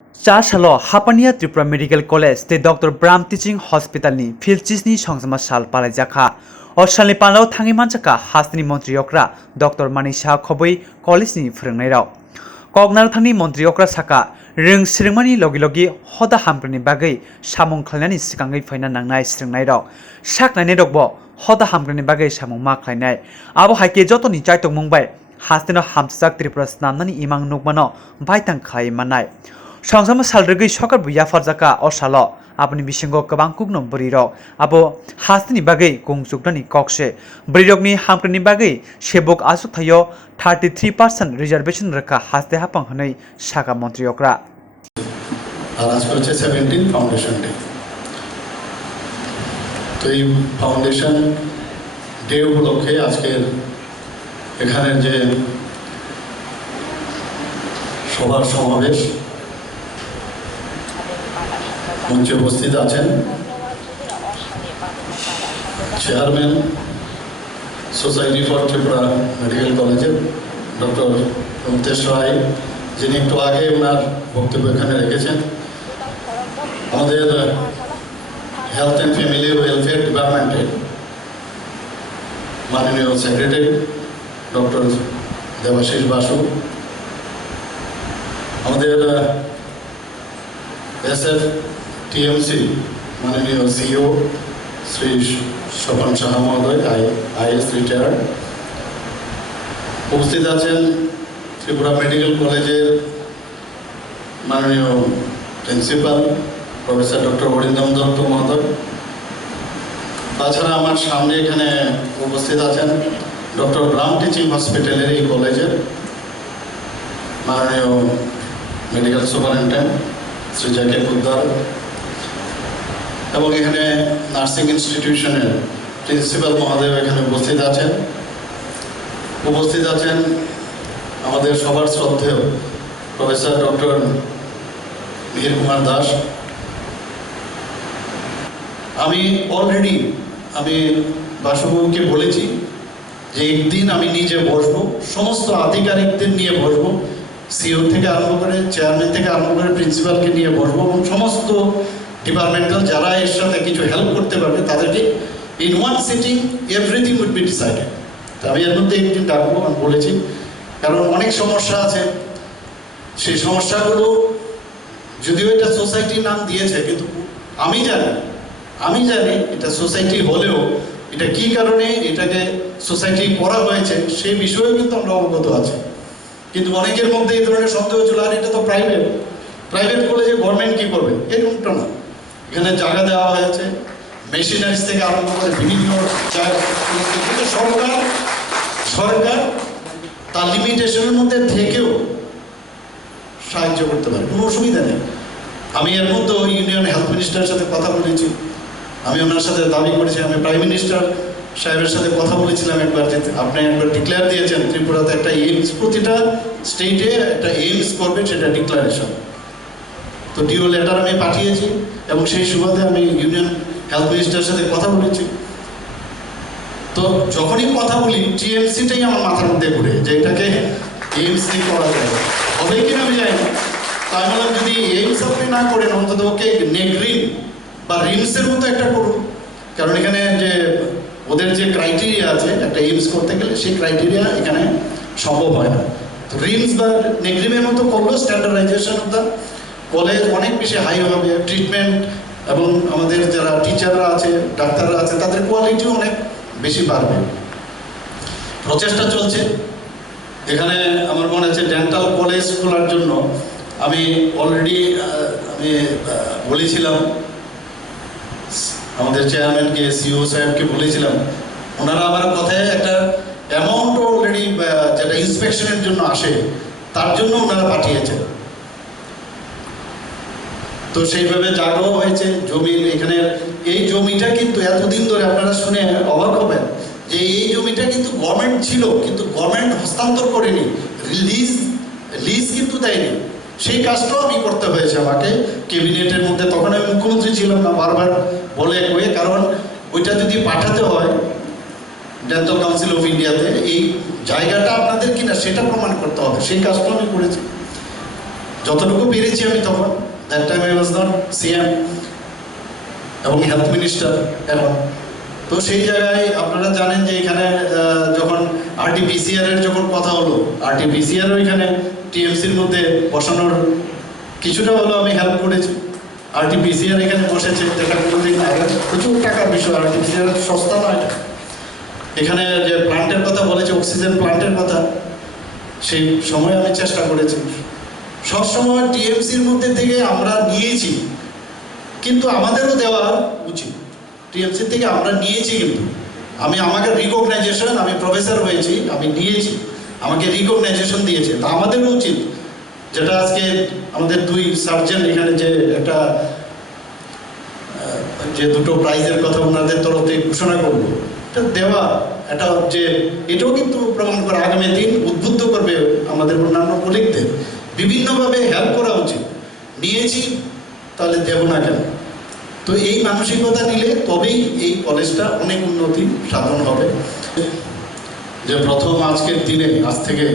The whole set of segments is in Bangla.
चासालो हापानिया त्रिपुरा मेडिकल कलेज ते डॉक्टर ब्राम टीचिंग हॉस्पिटल नि फिलचिसनि संसमा साल पालायजाखा असालनि पालाव थाङै मानसाका हासनि मन्त्रि अक्रा डॉक्टर मानिसा खबै कलेजनि फोरोंनाय राव कगनारथांनि मन्त्रि अक्रा साका रों सिरोंमानि लगे लगे हदा हामग्रनि बागै सामुं खालायनायनि सिगाङै फैना नांनाय सिरोंनाय राव साकनायनाय रगबो हदा हामग्रनि बागै सामुं मा खालायनाय आबो हाइके जतनि चाइतक मुंबाय हासनिनो हामसाक त्रिपुरा स्नामनानि इमां नुगमानो बायतां खालाय मानाय संसामा सालरगै सकार बुया फरजाका असालो आपनि बिसिंगो गोबां कुगनो बरिरक आबो हासनि बागै गंजुगनानि कक्से बरिरकनि हामग्रनि बागै सेबक आसुक थायो 33% रिजर्वेशन रखा हासते हापां हनै सागा मन्त्रि अक्रा আর আজকে হচ্ছে 17 ফাউন্ডেশন ডে। তো এই ফাউন্ডেশন ডে উপলক্ষে আজকের এখানের যে সভার সমাবেশ মঞ্চে উপস্থিত আছেন chairman society for Tripura medical কলেজের ডক্টর রুমতেশ রায়, যিনি একটু আগে ওনার বক্তব্য এখানে রেখেছেন, আমাদের হেলথ অ্যান্ড ফ্যামিলি ওয়েলফেয়ার ডিপার্টমেন্টের মাননীয় সেক্রেটারি ডক্টর দেবাশিস বাসু, আমাদের SF TMC মাননীয় CEO শ্রী স্বপন সাহা মহোদয়, IS রিটায়ার্ড, উপস্থিত আছেন ত্রিপুরা মেডিকেল কলেজের মাননীয় principal professor doctor Arindam Dutta মহোদয়। তাছাড়া আমার সামনে এখানে উপস্থিত আছেন ডক্টর ব্রাম টিচিং হসপিটালের এই কলেজের মাননীয় মেডিকেল সুপারিনটেন্ডেন্ট শ্রী জাকির কুদ্দার, এবং এখানে নার্সিং ইনস্টিটিউশনের প্রিন্সিপাল মহোদয় এখানে উপস্থিত আছেন আমাদের সবার শ্রদ্ধেয় প্রফেসর ডক্টর মিহির কুমার দাস। আমি অলরেডি বাসুবাবুকে বলেছি যে একদিন আমি নিজে বসবো, সমস্ত আধিকারিকদের নিয়ে বসবো, CEO থেকে আরম্ভ করে চেয়ারম্যান থেকে আরম্ভ করে প্রিন্সিপালকে নিয়ে বসবো, এবং সমস্ত ডিপার্টমেন্টাল যারা এর সাথে কিছু হেল্প করতে পারবে তাদেরকে in one sitting everything would be decided. তো আমি এর মধ্যে একদিন ডাকবো, আমি বলেছি, কারণ অনেক সমস্যা আছে। সেই সমস্যাগুলো যদিও এটা সোসাইটির নাম দিয়েছে, কিন্তু আমি জানি এটা সোসাইটি হলেও এটা কি কারণে এটাকে সোসাইটি করা হয়েছে সেই বিষয়েও কিন্তু আমরা অবগত আছি। কিন্তু অনেকের মধ্যে এই ধরনের সন্দেহ ছিল, আর এটা তো প্রাইভেট কলেজে গভর্নমেন্ট কি করবে, এরকমটা না। এখানে জায়গা দেওয়া হয়েছে, মেশিনারিজ থেকে আরম্ভ করে বিভিন্ন জায়গা, সরকার তার লিমিটেশনের মধ্যে থেকেও সাহায্য করতে পারে, কোনো অসুবিধা নেই। আমি এর মধ্যে ইউনিয়ন হেলথ মিনিস্টারের সাথে কথা বলেছি, আমি ওনার সাথে দাবি করেছি, আমি প্রাইম মিনিস্টার সাহেবের সাথে কথা বলেছিলাম একবার, যে আপনি একবার ডিক্লেয়ার দিয়েছেন ত্রিপুরাতে একটা এইমস, প্রতিটা স্টেটে একটা এইমস করবে, সেটা ডিক্লারেশন। তো ডিও লেটার আমি পাঠিয়েছি, এবং সেই সুবাদে আমি ইউনিয়ন হেলথ মিনিস্টারের সাথে কথা বলেছি। তো যখনই কথা বলি TMCটাই আমার মাথার মধ্যে ঘুরে, যে এটাকে এইমস দিয়ে করা যায়, হবে কিনা আমি জানি না। তাই বললাম যদি এইমস আপনি না করেন, অন্তত ওকে নেগ্রিন বা রিমসের মতো একটা করুন, কারণ এখানে যে ওদের যে ক্রাইটেরিয়া আছে একটা এইমস করতে গেলে, সেই ক্রাইটেরিয়া এখানে সম্ভব হয় না। তো রিমস বা নেগ্রিমের মতো করলেও স্ট্যান্ডার্ডাইজেশন অফ দ্য কলেজ অনেক বেশি হাই হবে, ট্রিটমেন্ট এবং আমাদের যারা টিচাররা আছে, ডাক্তাররা আছে, তাদের কোয়ালিটিও অনেক বেশি বাড়বে। প্রচেষ্টা চলছে। এখানে আমার মনে আছে ডেন্টাল কলেজ খোলার জন্য আমি অলরেডি বলেছিলাম আমাদের চেয়ারম্যানকে, CEO সাহেবকে বলেছিলাম, ওনারা আমার কথায় একটা অ্যামাউন্ট অলরেডি যেটা ইন্সপেকশনের জন্য আসে তার জন্য ওনারা পাঠিয়েছেন। তো সেইভাবে জায়গাও হয়েছে, জমির এখানে এই জমিটা কিন্তু এতদিন ধরে আপনারা শুনে অবাক হবেন যে এই জমিটা কিন্তু গভর্নমেন্ট ছিল, কিন্তু গভর্নমেন্ট হস্তান্তর করেনি, লিজ কিন্তু দেয়নি। সেই কাজটাও আমি করতে হয়েছে আমাকে ক্যাবিনেটের মধ্যে, তখন আমি মুখ্যমন্ত্রী ছিলাম না, বারবার বলে কয়ে, কারণ ওইটা যদি পাঠাতে হয় ডেন্টাল কাউন্সিল অফ ইন্ডিয়াতে, এই জায়গাটা আপনাদের কিনা সেটা প্রমাণ করতে হবে, সেই কাজটা আমি করেছি। যতটুকু পেরেছি আমি তখন, that time I was not CM এবং হেলথ মিনিস্টার এখন। তো সেই জায়গায় আপনারা জানেন যে এখানে যখন আরটিপিসিআর এর যখন কথা হলো, আরটিপিসিআর এখানে টিএমসির মধ্যে বসানোর কিছুটা হলো আমি হেল্প করেছি। আরটিপিসিআর এখানে বসেছে, যেটা কোনোদিন আগে প্রচুর টাকার বিষয়, আরটিপিসিআর সস্তা নয়। এখানে যে প্লান্টের কথা বলেছে, অক্সিজেন প্লান্টের কথা, সেই সময় আমি চেষ্টা করেছি। সবসময় টিএমসির মধ্যে থেকে আমরা নিয়েছি, কিন্তু আমাদেরও দেওয়া উচিত। টিএমসি থেকে আমরা নিয়েছি, কিন্তু আমাকে রিকগনাইজেশন, আমি প্রফেসর হয়েছি, আমি নিয়েছি, আমাকে রিকগনাইজেশন দিয়েছে, তা আমাদেরও উচিত। যেটা আজকে আমাদের দুই সার্জন এখানে যে একটা যে দুটো প্রাইজের কথা ওনাদের তরফ থেকে ঘোষণা করবো, এটা দেওয়া, এটা যে এটাও কিন্তু প্রমাণ করে আগামী দিন উদ্বুদ্ধ করবে আমাদের অন্যান্য কলিগদের বিভিন্নভাবে হেল্প করা উচিত। নিয়েছি তাহলে দেব না কেন? তো এই মানসিকতা নিলে তবেই এই কলেজটা অনেক উন্নতি সাধন হবে। যে প্রথম আজকের দিনে, আজ থেকে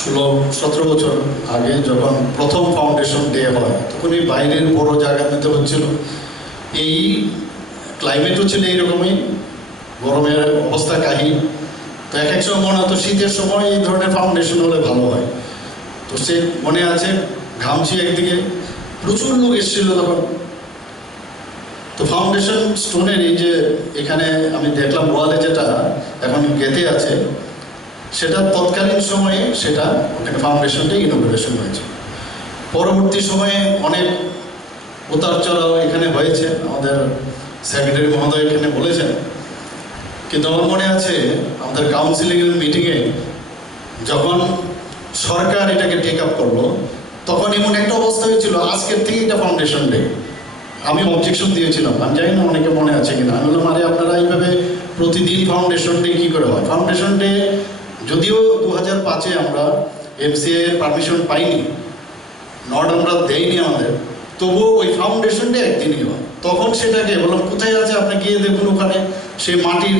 16-17 বছর আগে যখন প্রথম ফাউন্ডেশন ডে হয়, তখন এই বাইরের বড় জায়গা নিতে হচ্ছিল। এই ক্লাইমেটও ছিল এইরকমই, গরমের অবস্থা কাহিল। তো এক এক সময় মনে হতো শীতের সময় এই ধরনের ফাউন্ডেশন হলে ভালো হয়। তো সে মনে আছে, ঘামছি একদিকে, প্রচুর লোক এসেছিল তখন। তো ফাউন্ডেশন স্টোনের এই যে এখানে আমি দেখলাম ওয়ালে যেটা এখন গেঁথে আছে, সেটা তৎকালীন সময়ে সেটা ওখানে ফাউন্ডেশনটা ইনোগ্রেশন হয়েছে। পরবর্তী সময়ে অনেক উতার চড়াও এখানে হয়েছে, আমাদের সেক্রেটারি মহোদয় এখানে বলেছেন। কিন্তু আমার মনে আছে আমাদের কাউন্সিলিংয়ের মিটিংয়ে যখন সরকার এটাকে টেক আপ করলো, তখন এমন একটা অবস্থা হয়েছিল, আজকের থেকে এটা ফাউন্ডেশন ডে। আমি অবজেকশন দিয়েছিলাম, আমি জানি না অনেকে মনে আছে কিনা। আমি বললাম, আরে আপনারা এইভাবে প্রতিদিন ফাউন্ডেশন ডে কী করে হয়? ফাউন্ডেশন ডে যদিও 2005-এ আমরা এমসিএ এর পারমিশন পাইনি, নট আমরা দেয়নি আমাদের, তবুও ওই ফাউন্ডেশন ডে একদিনই হয়। তখন সেটাকে বললাম, কোথায় আছে আপনি গিয়ে দেখুন, ওখানে সেই মাটির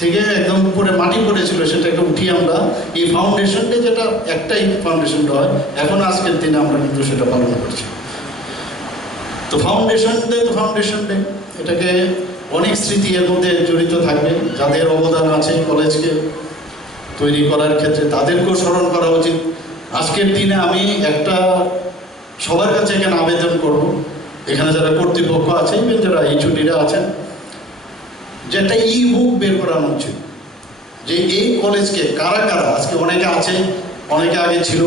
থেকে একদম উপরে মাটি পড়েছিল, সেটাকে উঠিয়ে আমরা এই ফাউন্ডেশন ডে, যেটা একটাই ফাউন্ডেশন ডে হয়, এখন আজকের দিনে আমরা কিন্তু সেটা পালন করছি। তো ফাউন্ডেশন ডে এটাকে অনেক স্মৃতি এর মধ্যে জড়িত থাকবে। যাদের অবদান আছে কলেজকে তৈরি করার ক্ষেত্রে, তাদেরকেও স্মরণ করা উচিত। আজকের দিনে আমি একটা সবার কাছে এখানে আবেদন করব, এখানে যারা কর্তৃপক্ষ আছে, যারা এই ছুটিরা আছেন, যে একটা ই বুক বের করানো উচিত, যে এই কলেজকে কারা কারা, আজকে অনেকে আছে, অনেকে আগে ছিল,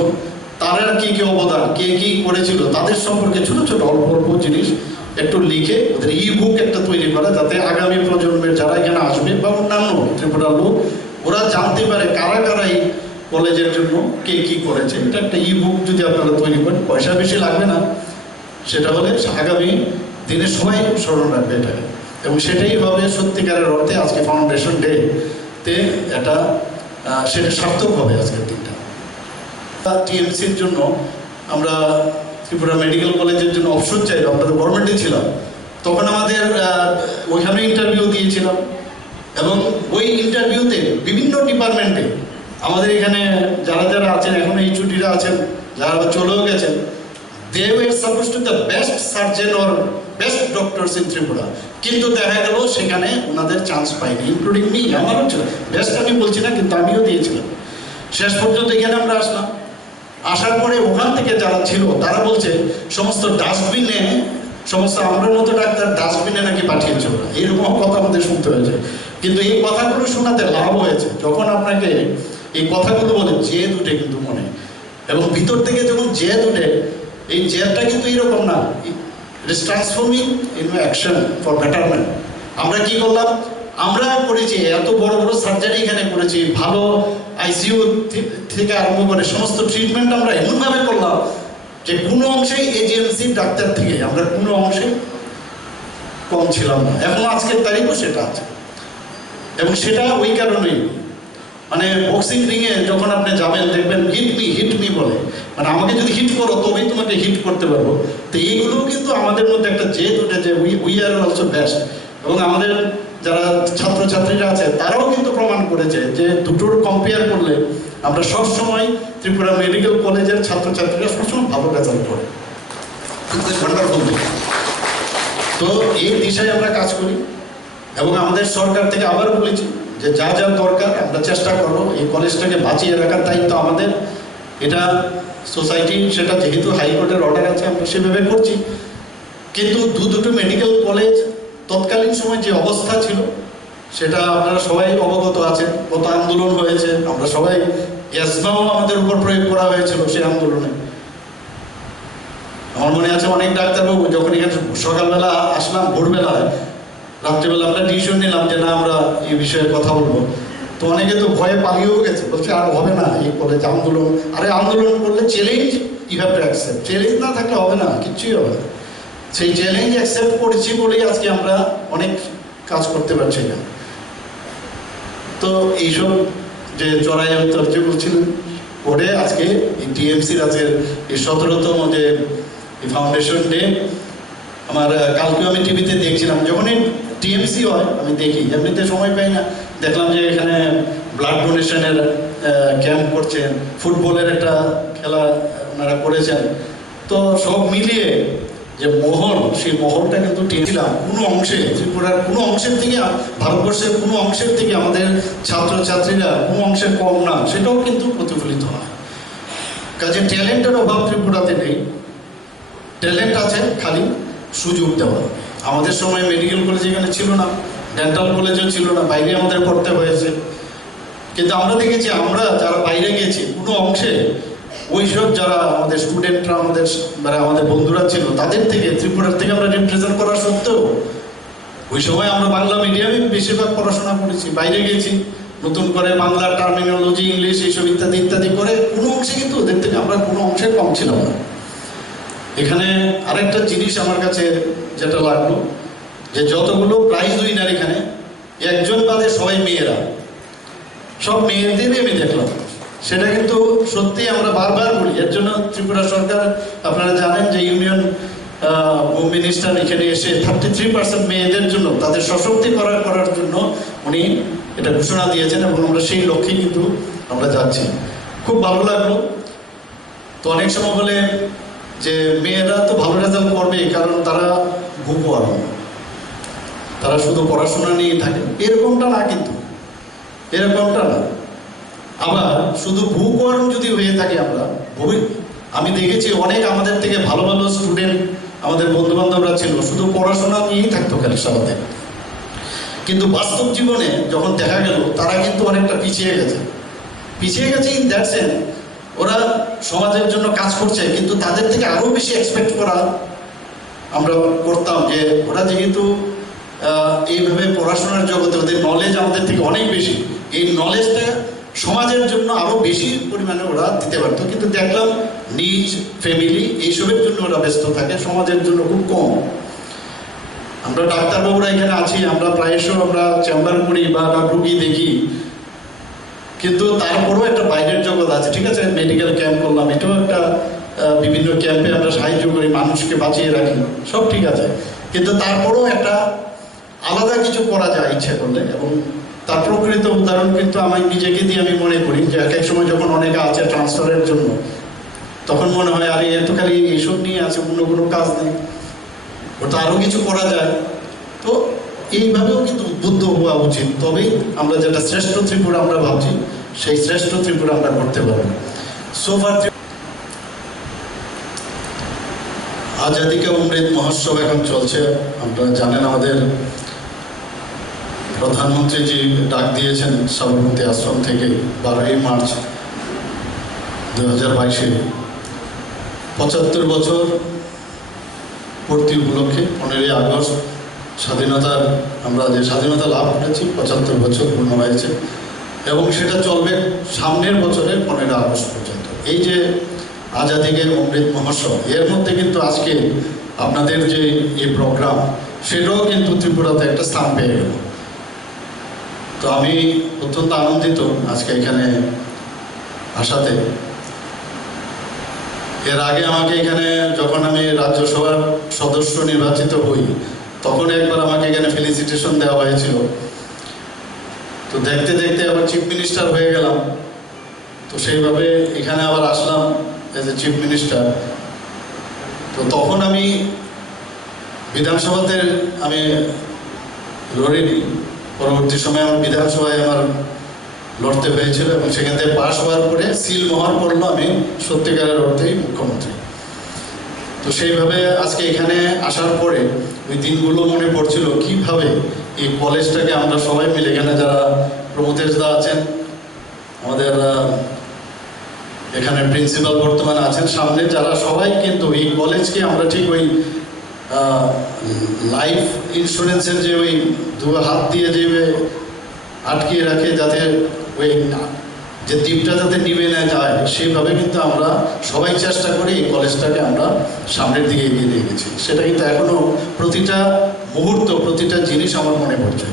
তারা কি কি অবদান, কে কি করেছিল, তাদের সম্পর্কে ছোট ছোট অল্প অল্প জিনিস একটু লিখে ওদের ই বুক একটা তৈরি করা, যাতে আগামী প্রজন্মের যারা এখানে আসবে বা অন্যান্য ত্রিপুরার লোক, ওরা জানতে পারে কারা কারা এই কলেজের জন্য কে কি করেছে। এটা একটা ই বুক যদি আপনারা তৈরি করেন, পয়সা বেশি লাগবে না, সেটা হলে আগামী দিনে সবাই স্মরণ রাখবে এটাকে, এবং সেটাই হবে সত্যিকারের অর্থে আজকে ফাউন্ডেশন ডে তে এটা সেটা সার্থক হবে আজকের দিনটা। টিএমসির জন্য আমরা ত্রিপুরা মেডিকেল কলেজের জন্য অপশন চাই, আমরা তো গভর্নমেন্টে ছিলাম তখন, আমাদের ওইখানে ইন্টারভিউ দিয়েছিলাম, এবং ওই ইন্টারভিউতে বিভিন্ন ডিপার্টমেন্টে আমাদের এখানে যারা যারা আছেন, এখন এই ছুটিরা আছেন, যারা চলেও গেছেন, they were supposed to the best surgeon or best doctors in Tripura, কিন্তু দেখা গেল সেখানে ওনাদের চান্স পাইনি, ইনক্লুডিং মি, আমারও ছিল বেস্ট, আমি বলছি না, কিন্তু আমিও দিয়েছিলাম। শেষ পর্যন্ত এখানে আমরা আসলাম, আসার পরে ওখান থেকে যারা ছিল তারা বলছে সমস্ত ডাস্টবিনে, সমস্ত আমার মতো ডাক্তার ডাস্টবিনে নাকি পাঠিয়েছে ওরা, এইরকম কথা আমাদের শুনতে হয়েছে। কিন্তু এই কথাগুলো শোনাতে লাভ হয়েছে, যখন আপনাকে এই কথাগুলো বলে জেদ উঠে কিন্তু মনে, এবং ভিতর থেকে যখন জেদ উঠে, এই জেদটা কিন্তু এরকম না, it is transforming in action for betterment. আমরা কি করলাম, আমরা করেছি এত বড় বড় সার্জারি এখানে করেছি, ভালো আইসিইউ থেকে আরম্ভ করে সমস্ত ট্রিটমেন্ট আমরা এমনভাবে করলাম যে কোনো অংশেই এজিএমসির ডাক্তার থেকে আমরা কোনো অংশে কম ছিলাম না। এখন আজকের তারিখও সেটা আছে, এবং সেটা ওই কারণেই, মানে বক্সিং রিংয়ে যখন আপনি যাবেন দেখবেন হিট মি বলে, মানে আমাকে যদি হিট করো তবেই তোমাকে হিট করতে পারবো। তো এইগুলোও কিন্তু আমাদের মধ্যে একটা জেদ উঠেছে, উই আর অলসো বেস্ট। এবং আমাদের যারা ছাত্রছাত্রীরা আছে তারাও কিন্তু প্রমাণ করেছে যে দুটোর কম্পেয়ার করলে আমরা সবসময় ত্রিপুরা মেডিকেল কলেজের ছাত্রছাত্রীরা সবসময় ভালো রেজাল্ট করে, ওয়ান্ডারফুল। তো এই দিশায় আমরা কাজ করি এবং আমাদের সরকার থেকে আবার বলেছি যে যা যা দরকার আমরা চেষ্টা করব এই কলেজটাকে বাঁচিয়ে রাখার দায়িত্ব আমাদের। এটা সোসাইটি, সেটা যেহেতু হাইকোর্টের অর্ডার আছে আমরা সেভাবে করছি। কিন্তু দুটো মেডিকেল কলেজ তৎকালীন সময় যে অবস্থা ছিল সেটা আপনারা সবাই অবগত আছেন। কত আন্দোলন হয়েছে, আমরা সবাই এসমাও আমাদের উপর প্রয়োগ করা হয়েছিল সেই আন্দোলনে। আমার মনে আছে অনেক ডাক্তারবাবু যখন এখানে সকালবেলা আসলাম, ভোরবেলায়, রাত্রিবেলা আমরা ডিসিশন নিলাম যে না আমরা এই বিষয়ে কথা বলবো, তো অনেকে তো ভয়ে পালিয়েও গেছে, বলছে আর হবে না এই কলেজ আন্দোলন। আরে আন্দোলন করলে challenge you have to accept, challenge না থাকলে হবে না, কিচ্ছুই হবে না। সেই চ্যালেঞ্জ অ্যাকসেপ্ট করেছি বলেই আজকে আমরা অনেক কাজ করতে পারছি না। তো এইসব যে চড়াই যে বলছিলেন করে আজকে এই টিএমসির আজকের এই 17তম যে ফাউন্ডেশন ডে, আমার কালকেও আমি টিভিতে দেখছিলাম, যখনই টিএমসি হয় আমি দেখি, এমনিতে সময় পাই না, দেখলাম যে এখানে ব্লাড ডোনেশনের ক্যাম্প করছেন, ফুটবলের একটা খেলা ওনারা করেছেন। তো সব মিলিয়ে যে মহল, সেই মহলটা কিন্তু টেনেছিলাম কোনো অংশে, ত্রিপুরার কোনো অংশের থেকে, ভারতবর্ষের কোনো অংশের থেকে আমাদের ছাত্রছাত্রীরা কোনো অংশে কম না, সেটাও কিন্তু প্রতিফলিত হয়। কাজে ট্যালেন্টের অভাব ত্রিপুরাতে নেই, ট্যালেন্ট আছে, খালি সুযোগ দেওয়া। আমাদের সময় মেডিকেল কলেজ এখানে ছিল না, ডেন্টাল কলেজও ছিল না, বাইরে আমাদের করতে হয়েছে। কিন্তু আমরা দেখেছি আমরা যারা বাইরে গেছি কোনো অংশে ওইসব যারা আমাদের স্টুডেন্টরা, আমাদের বন্ধুরা ছিল, তাদের থেকে ত্রিপুরার থেকে আমরা রিপ্রেজেন্ট করা সত্ত্বেও ওই সময় আমরা বাংলা মিডিয়ামে বেশিরভাগ পড়াশোনা করেছি, বাইরে গেছি, নতুন করে বাংলা টার্মিনোলজি, ইংলিশ এইসব ইত্যাদি ইত্যাদি করে কোনো অংশে কিন্তু ওদের থেকে আমরা কোনো অংশে কম ছিলাম না। এখানে আরেকটা জিনিস আমার কাছে যেটা লাগলো, যে যতগুলো প্রাইজ উইনার এখানে একজন বাদে সবাই মেয়েরা, সব মেয়েদেরই আমি দেখলাম। সেটা কিন্তু সত্যি আমরা বারবার বলি। এর জন্য ত্রিপুরা সরকার, আপনারা জানেন যে ইউনিয়ন হোম মিনিস্টার এখানে এসে 33% মেয়েদের জন্য, তাদের সশক্তিকরণ করার জন্য উনি এটা ঘোষণা দিয়েছেন এবং আমরা সেই লক্ষ্যে কিন্তু আমরা যাচ্ছি। খুব ভালো লাগলো। তো অনেক সময় বলে যে মেয়েরা তো ভালো রেজাল্ট করবে কারণ তারা ভূপর, তারা শুধু পড়াশোনা নিয়ে থাকে, এরকমটা না, কিন্তু এরকমটা না। আবার শুধু ভূকরণ যদি হয়ে থাকে, আমি দেখেছি অনেক আমাদের থেকে ভালো ভালো স্টুডেন্ট, আমাদের বন্ধু বান্ধবরা ছিল, শুধু পড়াশোনা নিয়েই থাকতো খালি সারাদিন, কিন্তু বাস্তব জীবনে যখন দেখা গেল তারা কিন্তু অনেকটা পিছিয়ে গেছে ইন দ্যাট সেন্স, ওরা সমাজের জন্য কাজ করছে, কিন্তু তাদের থেকে আরো বেশি এক্সপেক্ট করা আমরা করতাম, যে ওরা যেহেতু এইভাবে পড়াশোনার জগতে ওদের নলেজ আমাদের থেকে অনেক বেশি, এই নলেজটা সমাজের জন্য আরো বেশি পরিমাণে ওরা দিতে পারতো। কিন্তু দেখলাম নিজ ফ্যামিলি এইসবের জন্য ওরা ব্যস্ত থাকে, সমাজের জন্য খুব কম। আমরা ডাক্তারবাবুরা এখানে আছি, আমরা প্রায়শই আমরা চেম্বার করি বা রুগী দেখি, কিন্তু তারপরেও একটা বাইরের জগৎ আছে। ঠিক আছে, মেডিকেল ক্যাম্প করলাম, এটাও একটা বিভিন্ন ক্যাম্পে আমরা সাহায্য করি, মানুষকে বাঁচিয়ে রাখি, সব ঠিক আছে, কিন্তু তারপরেও একটা আলাদা কিছু করা যায় ইচ্ছে করলে। এবং তার প্রকৃত উদাহরণ কিন্তু আমি নিজেকে দিয়ে আমি মনে করি যে এক এক সময় যখন অনেকে আছে ট্রান্সফারের জন্য, তখন মনে হয় আরে এত খালি এইসব নিয়ে আছে, অন্য কোনো কাজ নেই, ওটা আরও কিছু করা যায়। তো এইভাবেও কিন্তু উদ্বুদ্ধ হওয়া উচিত, তবেই আমরা যেটা শ্রেষ্ঠ ত্রিপুরা আমরা ভাবছি সেই শ্রেষ্ঠ ত্রিপুরা আমরা করতে পারবো। সোফার আজাদি কা অমৃত মহোৎসব এখন চলছে। আপনারা জানেন আমাদের প্রধানমন্ত্রীজি ডাক দিয়েছেন সাবরমতী আশ্রম থেকে 12ই মার্চ 2022 75 বছর পূর্তি উপলক্ষে 15ই আগস্ট আমরা যে স্বাধীনতা লাভ করেছি 75 বছর পূর্ণ হয়েছে, এবং সেটা চলবে সামনের বছরের 15ই আগস্ট পর্যন্ত। এই যে আজাদি কা অমৃত মহোৎসব, এর মধ্যে কিন্তু আজকে আপনাদের যে এই প্রোগ্রাম, সেটাও কিন্তু ত্রিপুরাতে একটা স্থান পেয়ে গেল। তো আমি অত্যন্ত আনন্দিত আজকে এখানে আসাতে। এর আগে আমাকে এখানে যখন আমি রাজ্যসভার সদস্য নির্বাচিত হই, তখন একবার আমাকে এখানে ফেলিসিটেশন দেওয়া হয়েছিল। তো দেখতে দেখতে আবার চিফ মিনিস্টার হয়ে গেলাম। তো সেইভাবে এখানে আবার আসলাম এজ এ চিফ মিনিস্টার। তো তখন আমি বিধানসভাতে আমি লড়িনি, পরবর্তী সময়ে আমার বিধানসভায় আমার লড়তে হয়েছিল এবং সেখান থেকে পাশ হওয়ার পরে সিল মোহর পড়লো আমি সত্যিকারের অর্থেই মুখ্যমন্ত্রী। তো সেইভাবে আজকে এখানে আসার পরে ওই দিনগুলো মনে পড়ছিল কিভাবে এই কলেজটাকে আমরা সবাই মিলে, এখানে যারা প্রমোতেশদা আছেন, আমাদের এখানে প্রিন্সিপাল বর্তমানে আছেন, সামনে যারা সবাই, কিন্তু এই কলেজকে আমরা ঠিক ওই লাইফ ইন্স্যুরেন্সের যে ওই দু হাত দিয়ে যে আটকিয়ে রাখে যাতে ওই যে দ্বীপটা যাতে নিভে না যায়, সেইভাবে কিন্তু আমরা সবাই চেষ্টা করি এই কলেজটাকে আমরা সামনের দিকে এগিয়ে নিয়ে গেছি। সেটা কিন্তু এখনো প্রতিটা মুহূর্ত, প্রতিটা জিনিস আমার মনে পড়ছে।